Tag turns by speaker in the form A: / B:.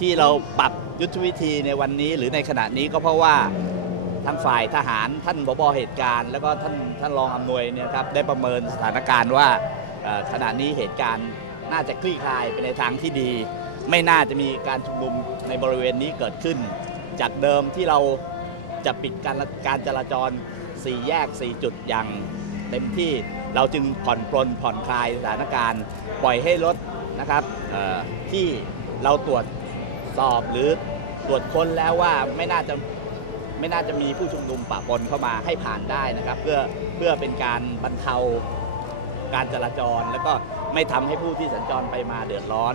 A: ที่เราปรับยุทธวิธีในวันนี้หรือในขณะนี้ก็เพราะว่าทางฝ่ายทหารท่านบบเหตุการณ์ แล้วก็ท่านท่านรองอำนวยเนี่ยครับได้ประเมินสถานการณ์ว่าขณะนี้เหตุการณ์น่าจะคลี่คลายไปในทางที่ดี ไม่น่าจะมีการชุมนุมในบริเวณนี้เกิดขึ้น จากเดิมที่เราจะปิดการการจราจร 4 แยก 4 จุดอย่างเต็มที่เราจึงผ่อนปลนผ่อนคลายสถานการณ์ ปล่อยให้รถนะครับที่เราตรวจ สอบหรือตรวจค้นแล้วว่าไม่น่าจะไม่น่าจะมีผู้ชุมนุมปะปนเข้ามาให้ผ่านได้นะครับ เพื่อเพื่อเป็นการบรรเทาการจราจร แล้วก็ไม่ทำให้ผู้ที่สัญจรไปมาเดือดร้อน